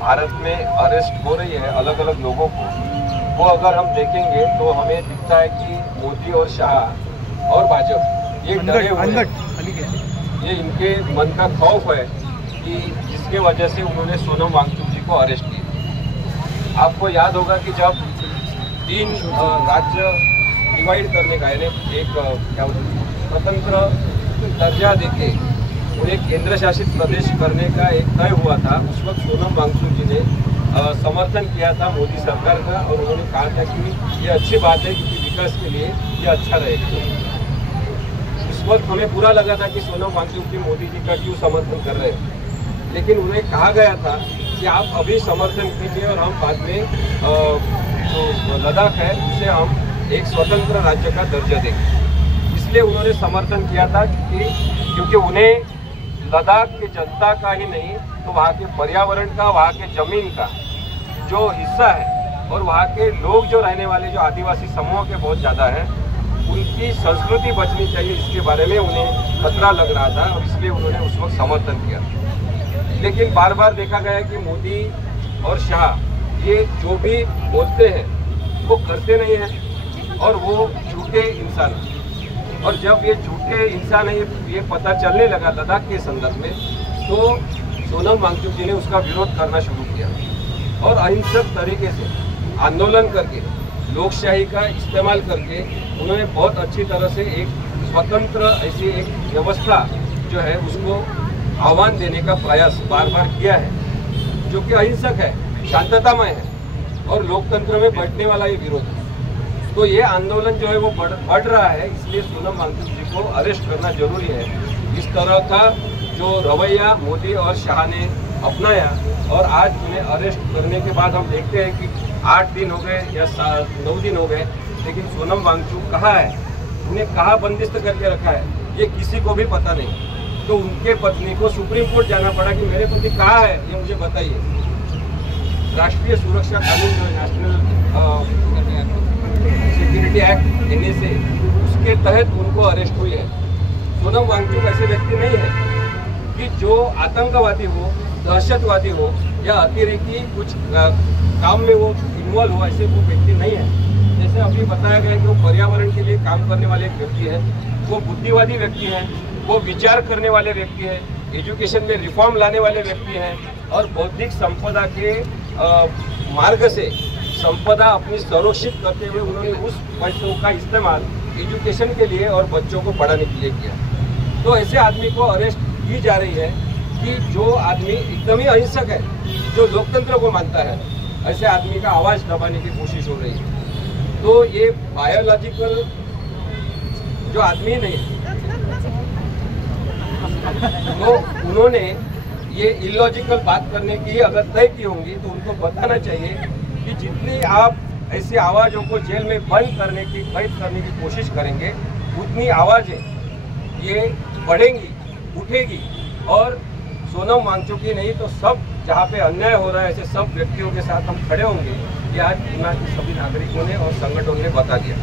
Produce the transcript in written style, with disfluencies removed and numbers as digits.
भारत में अरेस्ट हो रही है अलग अलग लोगों को, वो अगर हम देखेंगे तो हमें दिखता है कि मोदी और शाह और भाजपा ये डरे हुए हैं। ये इनके मन का खौफ है कि जिसके वजह से उन्होंने सोनम वांगचुक जी को अरेस्ट किया। आपको याद होगा कि जब 3 राज्य डिवाइड करने का यानी एक क्या स्वतंत्र दर्जा देके उन्हें केंद्र शासित प्रदेश करने का एक तय हुआ था, उस वक्त सोनम वांगचुक जी ने समर्थन किया था मोदी सरकार का और उन्होंने कहा था कि ये अच्छी बात है क्योंकि विकास के लिए ये अच्छा रहेगा। उस वक्त हमें बुरा लगा था कि सोनम वांगचुक जी मोदी जी का क्यों समर्थन कर रहे हैं, लेकिन उन्हें कहा गया था कि आप अभी समर्थन कीजिए और हम बाद में जो लद्दाख है उसे हम एक स्वतंत्र राज्य का दर्जा देंगे। इसलिए उन्होंने समर्थन किया था क्योंकि उन्हें लद्दाख की जनता का ही नहीं तो वहाँ के पर्यावरण का, वहाँ के जमीन का जो हिस्सा है और वहाँ के लोग जो रहने वाले जो आदिवासी समूह के बहुत ज़्यादा हैं, उनकी संस्कृति बचनी चाहिए, इसके बारे में उन्हें खतरा लग रहा था और इसलिए उन्होंने उस वक्त समर्थन किया। लेकिन बार बार देखा गया कि मोदी और शाह ये जो भी बोलते हैं वो करते नहीं हैं और वो झूठे इंसान हैं। और जब ये झूठे इंसान है ये पता चलने लगा लद्दाख के संदर्भ में, तो सोनम वांगचुक जी ने उसका विरोध करना शुरू किया और अहिंसक तरीके से आंदोलन करके लोकशाही का इस्तेमाल करके उन्होंने बहुत अच्छी तरह से एक स्वतंत्र ऐसी एक व्यवस्था जो है उसको आह्वान देने का प्रयास बार बार किया है, जो कि अहिंसक है, शांततामय है और लोकतंत्र में बैठने वाला ये विरोध है। तो ये आंदोलन जो है वो बढ़ रहा है, इसलिए सोनम वांगचुक जी को अरेस्ट करना जरूरी है। इस तरह का जो रवैया मोदी और शाह ने अपनाया और आज उन्हें अरेस्ट करने के बाद हम देखते हैं कि 8 दिन हो गए या 9 दिन हो गए, लेकिन सोनम वांगचुक कहाँ है, उन्हें कहाँ बंदिस्त करके रखा है ये किसी को भी पता नहीं। तो उनके पत्नी को सुप्रीम कोर्ट जाना पड़ा कि मेरे पति कहाँ है ये मुझे बताइए। राष्ट्रीय सुरक्षा कानून जो नेशनल सिक्योरिटी एक्ट NSA उसके तहत उनको अरेस्ट हुई है। सोनम वांगचुक ऐसे व्यक्ति नहीं है कि जो आतंकवादी हो, दहशतवादी हो या अतिरेकी कुछ काम में वो इन्वॉल्व हो, ऐसे वो व्यक्ति नहीं है। जैसे अभी बताया गया कि वो पर्यावरण के लिए काम करने वाले एक व्यक्ति है, वो बुद्धिवादी व्यक्ति है, वो विचार करने वाले व्यक्ति है, एजुकेशन में रिफॉर्म लाने वाले व्यक्ति हैं और बौद्धिक संपदा के मार्ग से संपदा अपनी संरक्षित करते हुए उन्होंने उस पैसों का इस्तेमाल एजुकेशन के लिए और बच्चों को पढ़ाने के लिए किया। तो ऐसे आदमी को अरेस्ट की जा रही है कि जो आदमी एकदम ही अहिंसक है, जो लोकतंत्र को मानता है, ऐसे आदमी का आवाज़ दबाने की कोशिश हो रही है। तो ये बायोलॉजिकल जो आदमी नहीं, तो उन्होंने ये इलॉजिकल बात करने की अगर तय की होंगी तो उनको बताना चाहिए कि जितनी आप ऐसी आवाज़ों को जेल में बंद करने की, कैद करने की कोशिश करेंगे, उतनी आवाज़ें ये बढ़ेंगी, उठेगी और सोनम वांगचुक ही नहीं तो सब जहाँ पे अन्याय हो रहा है ऐसे सब व्यक्तियों के साथ हम खड़े होंगे। ये आज दुनिया के सभी नागरिकों ने और संगठनों ने बता दिया।